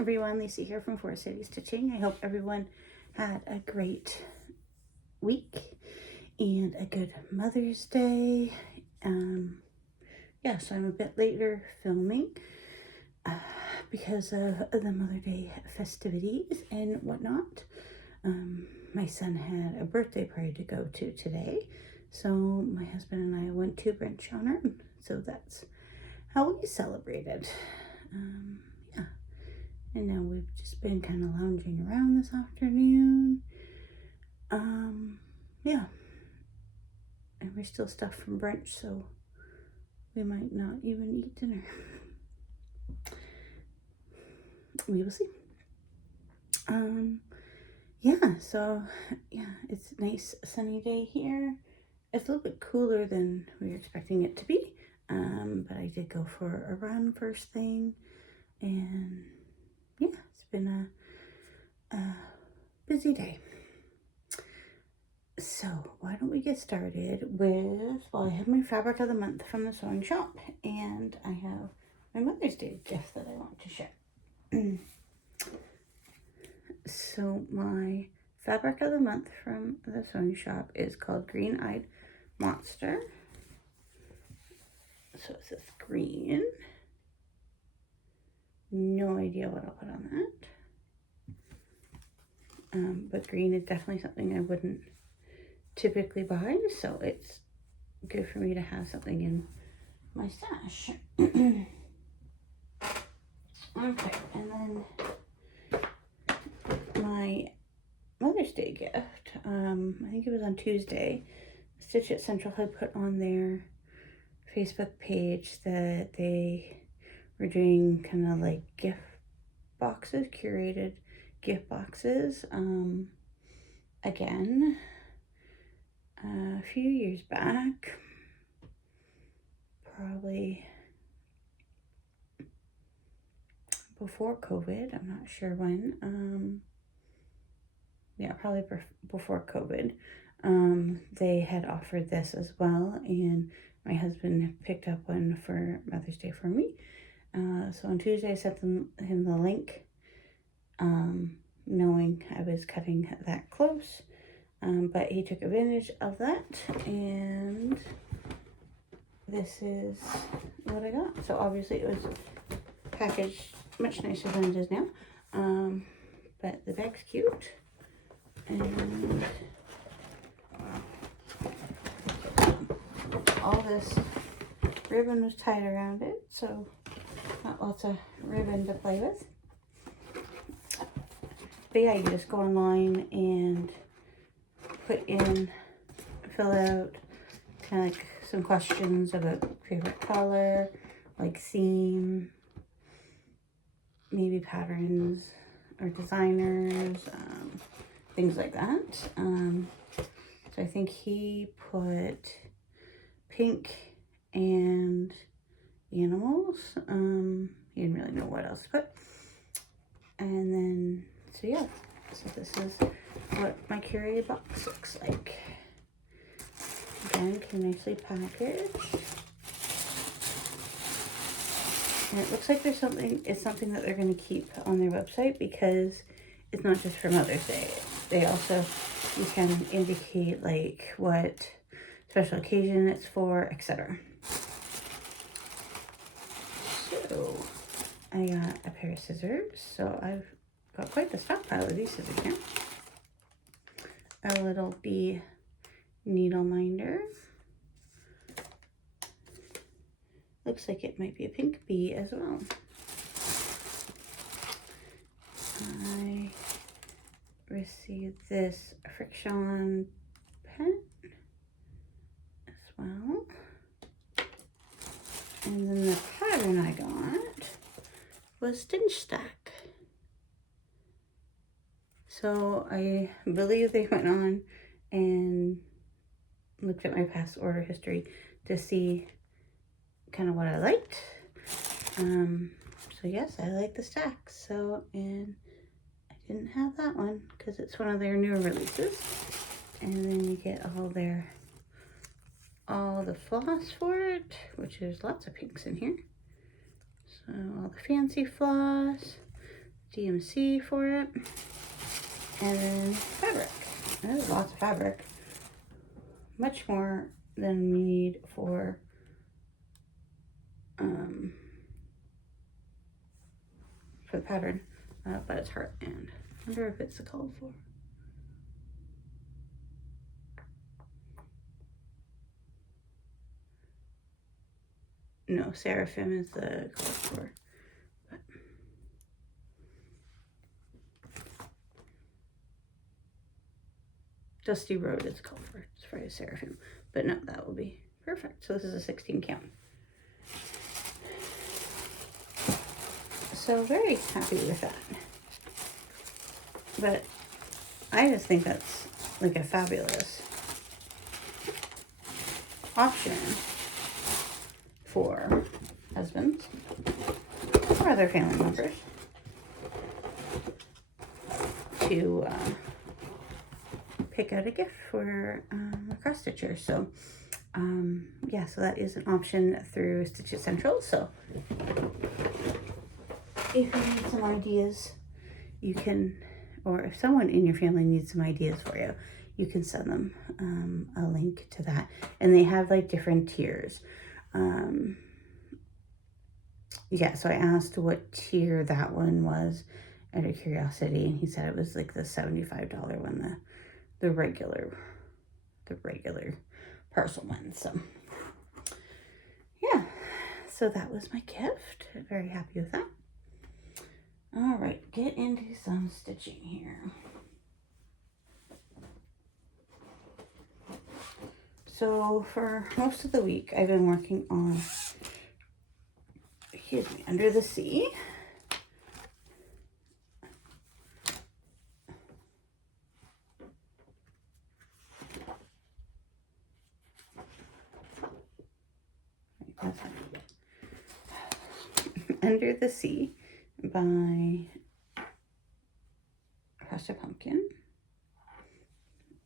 everyone, Lisa here from Four City Stitching. I hope everyone had a great week and a good Mother's Day. So I'm a bit later filming because of the Mother Day festivities and whatnot. My son had a birthday party to go to today, so my husband and I went to brunch on our own. So that's how we celebrated. And now we've just been kind of lounging around this afternoon. And we're still stuffed from brunch, so we might not even eat dinner. We will see. It's a nice sunny day here. It's a little bit cooler than we were expecting it to be. But I did go for a run first thing, and it's been a busy day. So why don't we get started with, I have my fabric of the month from the sewing shop, and I have my Mother's Day gift that I want to share. So my fabric of the month from the sewing shop is called Green Eyed Monster. So it says green. No idea what I'll put on that. But green is definitely something I wouldn't typically buy, so it's good for me to have something in my stash. Okay, and then my Mother's Day gift, I think it was on Tuesday, Stitch It Central had put on their Facebook page that they were doing kind of like gift boxes, curated gift boxes, again, a few years back, probably before COVID, I'm not sure when, probably before COVID, they had offered this as well, and my husband picked up one for Mother's Day for me. So on Tuesday I sent him the link, knowing I was cutting that close, but he took advantage of that, and this is what I got. So obviously it was packaged much nicer than it is now, but the bag's cute, and all this ribbon was tied around it, so got lots of ribbon to play with. But yeah, you just go online and fill out kind of like some questions about favorite color, like theme, maybe patterns or designers, things like that. So I think he put pink and animals. He didn't really know what else to put. And then, so this is what my curated box looks like. Again, came nicely packaged. And it looks like it's something that they're going to keep on their website, because it's not just for Mother's Day. They also, you can indicate like what special occasion it's for, etc. So I got a pair of scissors. So I've got quite the stockpile of these scissors here. A little bee needle minder. Looks like it might be a pink bee as well. I received this friction pen as well. And then the pattern I got was Stitch Stack. So I believe they went on and looked at my past order history to see kind of what I liked. So yes, I like the stacks. So, and I didn't have that one because it's one of their newer releases. And then you get all the floss for it, which is lots of pinks in here. So all the fancy floss, DMC for it. And then fabric. There's lots of fabric. Much more than we need for the pattern, but it's Heartland. I wonder if it's called for. No, Seraphim is the called for. But Dusty Road is called for. It's for a Seraphim, but no, that will be perfect. So this is a 16 count. So very happy with that. But I just think that's like a fabulous option for husbands or other family members to pick out a gift for a cross stitcher. So yeah, so that is an option through Stitches Central. So if you need some ideas, you can, or if someone in your family needs some ideas for you, you can send them a link to that. And they have like different tiers. Yeah, so I asked what tier that one was out of curiosity, and he said it was like the $75 one, the regular parcel one. So yeah, so that was my gift. Very happy with that. All right, get into some stitching here. So for most of the week, I've been working on, excuse me, Under the Sea. Under the Sea by Frosted Pumpkin.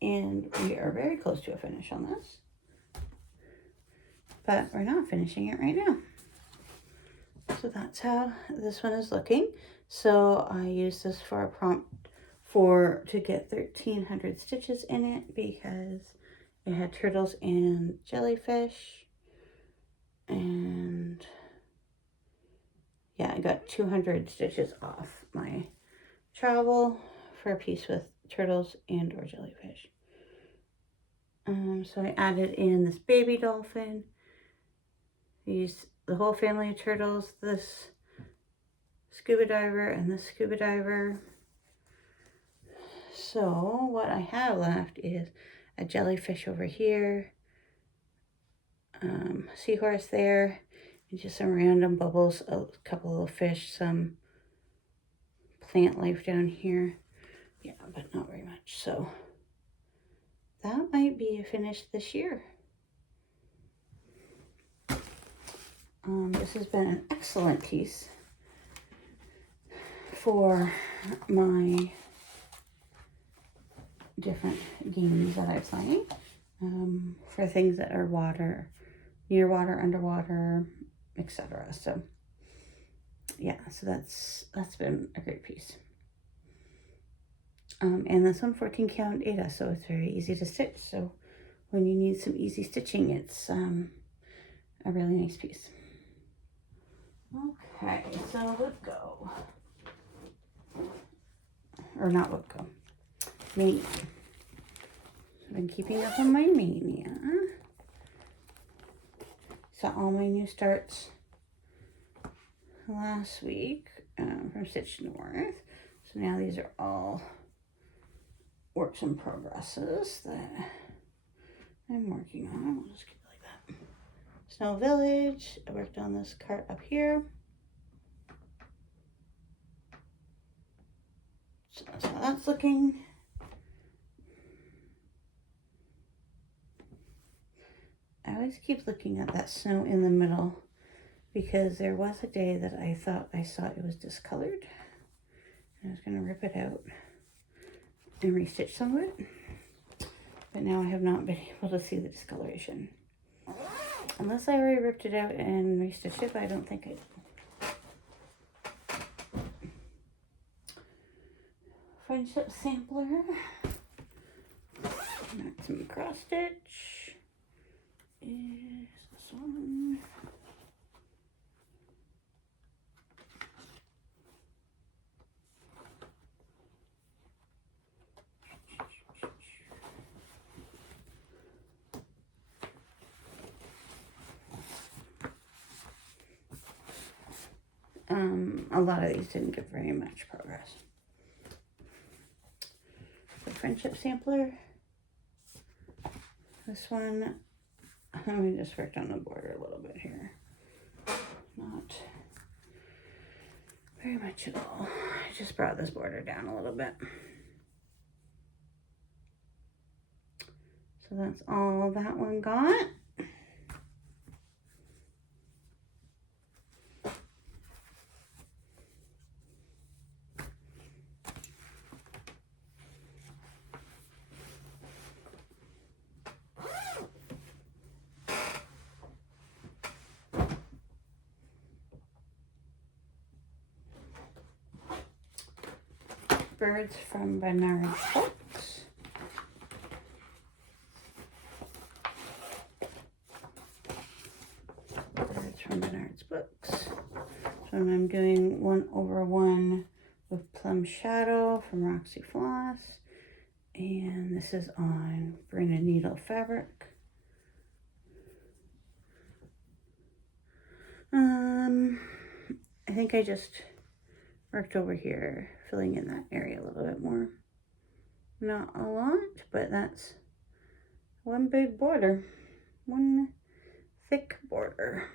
And we are very close to a finish on this. But we're not finishing it right now. So that's how this one is looking. So I used this for a prompt to get 1,300 stitches in it because it had turtles and jellyfish. And yeah, I got 200 stitches off my travel for a piece with turtles and or jellyfish. So I added in this baby dolphin. I used the whole family of turtles, this scuba diver and this scuba diver. So what I have left is a jellyfish over here, seahorse there, and just some random bubbles, a couple of fish, some plant life down here. Yeah, but not very much. So that might be a finish this year. This has been an excellent piece for my different games that I play, for things that are water, near water, underwater, etc. So yeah, so that's been a great piece. And this one 14 count Ada, so it's very easy to stitch. So when you need some easy stitching, it's a really nice piece. Okay, so Woodgo, or not Woodgo, Mania. I've been keeping up on my Mania. Saw all my new starts last week from Stitch North. So now these are all works in progresses that I'm working on. We'll just keep it like that. Snow Village, I worked on this cart up here. So that's how that's looking. I always keep looking at that snow in the middle because there was a day that I thought I saw it was discolored. I was going to rip it out and restitch some of it. But now I have not been able to see the discoloration. Unless I already ripped it out and restitched it, but I don't think I did. friendship sampler. Maximum cross stitch is this one. A lot of these didn't get very much progress. The friendship sampler. This one, let me just work on the border a little bit here. Not very much at all. I just brought this border down a little bit. So that's all that one got. Birds from Bernard's Books. Birds from Bernard's Books. So I'm doing 1/1 with Plum Shadow from Roxy Floss. And this is on Brina Needle fabric. I think I just worked over here, filling in that area a little bit more. Not a lot, but that's one big border, one thick border.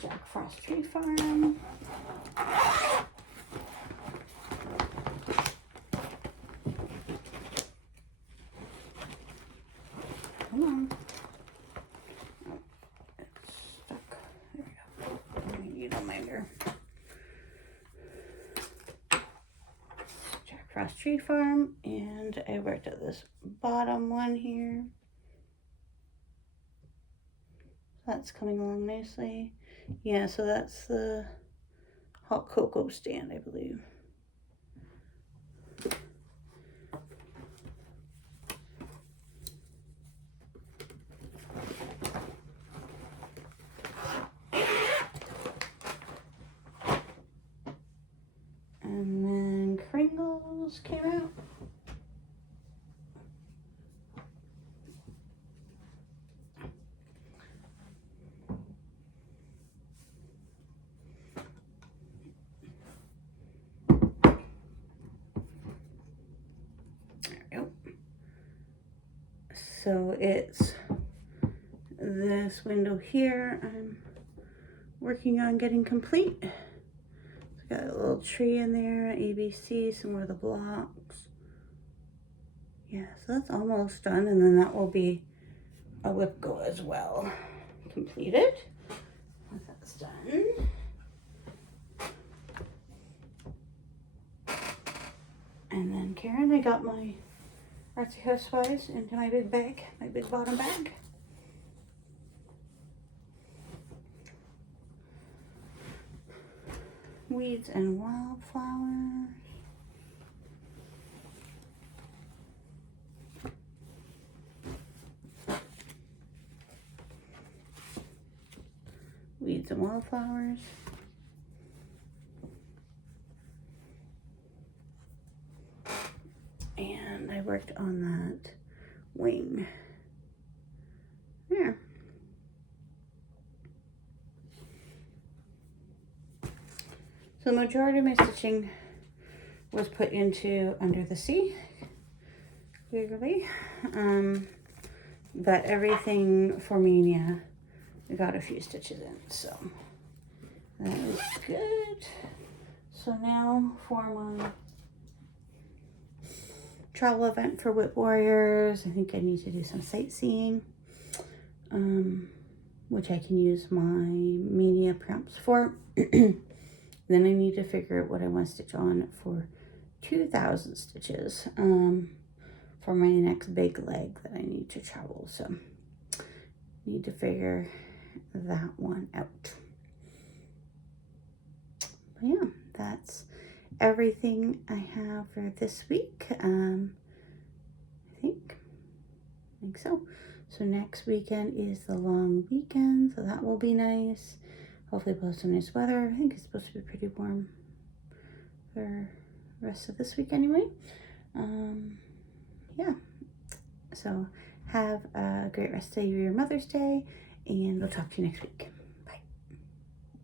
Jack Frost Tree Farm. Come on. Oh, it's stuck. There we go. I need a minder. Jack Frost Tree Farm, and I worked at this bottom one here. That's coming along nicely. Yeah, so that's the hot cocoa stand, I believe. And then Kringles came out. So it's this window here I'm working on getting complete. It's got a little tree in there, ABC, some more of the blocks. Yeah, so that's almost done, and then that will be a whip go as well. Completed. Once that's done. And then Karen, I got my Artsy Housewives into my big bag, my big bottom bag. Weeds and Wildflowers. Weeds and Wildflowers. And I worked on that wing. There. So the majority of my stitching was put into Under the Sea, clearly. But everything for Mania, I got a few stitches in, so that was good. So now for my travel event for Whip Warriors, I think I need to do some sightseeing, which I can use my Mania prompts for. Then I need to figure out what I want to stitch on for 2,000 stitches for my next big leg that I need to travel. So need to figure that one out. But yeah, that's everything I have for this week. I think so. So next weekend is the long weekend, so that will be nice. Hopefully we'll have some nice weather. I think it's supposed to be pretty warm for the rest of this week anyway. Yeah, so have a great rest of your Mother's Day, and we'll talk to you next week.